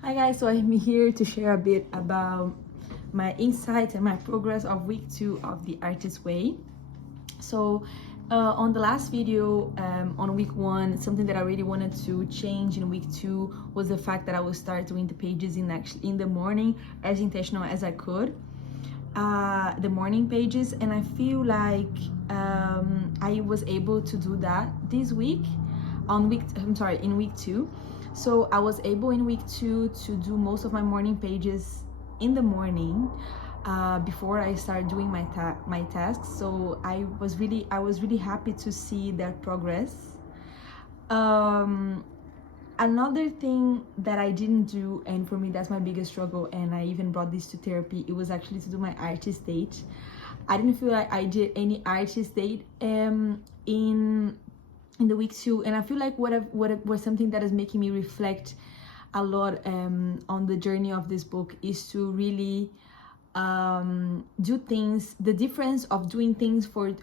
Hi guys, so I'm here to share a bit about my insights and my progress of week 2 of the Artist Way. So on the last video, on week 1, something that I really wanted to change in week 2 was the fact that I would start doing the pages in the morning, as intentional as I could. The morning pages, and I feel like I was able to do that this week in week 2. So I was able in week 2 to do most of my morning pages in the morning before I start doing my tasks. So I was really happy to see that progress. Another thing that I didn't do, and for me that's my biggest struggle, and I even brought this to therapy, it was actually to do my artist date. I didn't feel like I did any artist date in the week 2, and I feel like what was something that is making me reflect a lot on the journey of this book is to really do things, the difference of doing things for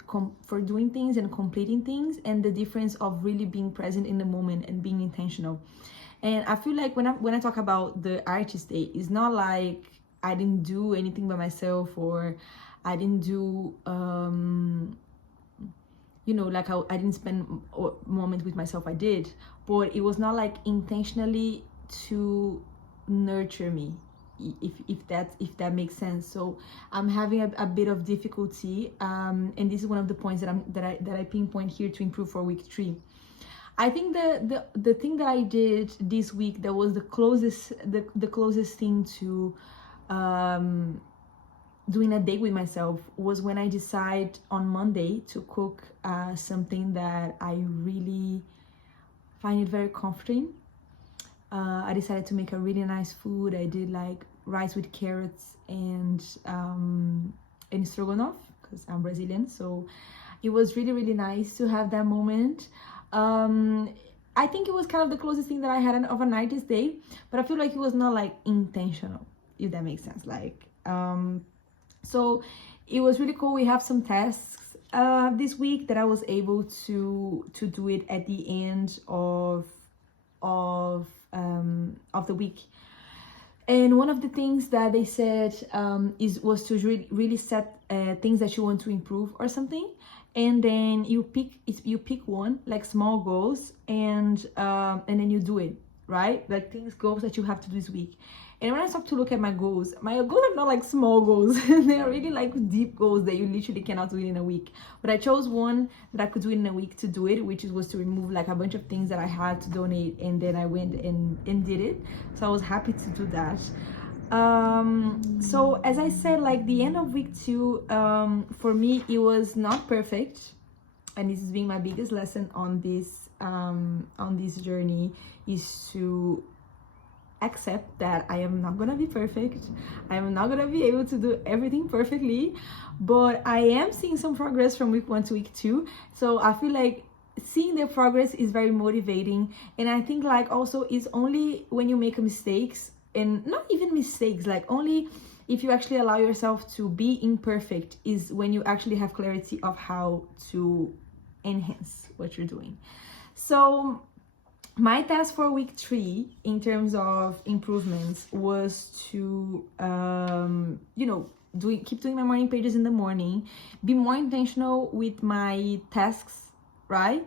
doing things and completing things, and the difference of really being present in the moment and being intentional. And I feel like when I talk about the artist day, it's not like I didn't do anything by myself, or I didn't do like I didn't spend moments with myself. I did, but it was not like intentionally to nurture me, if that makes sense. So I'm having a bit of difficulty, and this is one of the points that I pinpoint here to improve for week 3. I think the thing that I did this week that was the closest thing to doing a date with myself was when I decided on Monday to cook something that I really find it very comforting. I decided to make a really nice food. I did like rice with carrots and stroganoff, because I'm Brazilian. So it was really nice to have that moment. I think it was kind of the closest thing that I had of an artist day, but I feel like it was not like intentional, if that makes sense. Like so it was really cool. We have some tasks this week that I was able to do it at the end of the week. And one of the things that they said was to really set things that you want to improve or something, and then you pick one, like small goals, and then you do it, right? Like goals that you have to do this week. And when I start to look at my goals are not like small goals. They are really like deep goals that you literally cannot do it in a week. But I chose one that I could do it in a week to do it, which was to remove like a bunch of things that I had to donate, and then I went and did it. So I was happy to do that. So as I said, like the end of week 2, for me it was not perfect, and this is being my biggest lesson on this journey, is to accept that I am not gonna be perfect. I am not gonna be able to do everything perfectly, but I am seeing some progress from week 1 to week 2. So I feel like seeing the progress is very motivating. And I think like also it's only when you make mistakes, and not even mistakes, like only if you actually allow yourself to be imperfect is when you actually have clarity of how to enhance what you're doing. So my task for week 3 in terms of improvements was to keep doing my morning pages in the morning, be more intentional with my tasks, right?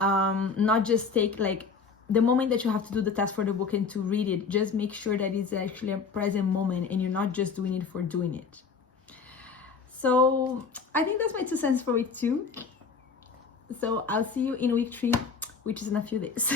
Not just take like the moment that you have to do the task for the book and to read it, just make sure that it's actually a present moment and you're not just doing it for doing it. So I think that's my 2 cents for week 2. So I'll see you in week 3, which is in a few days.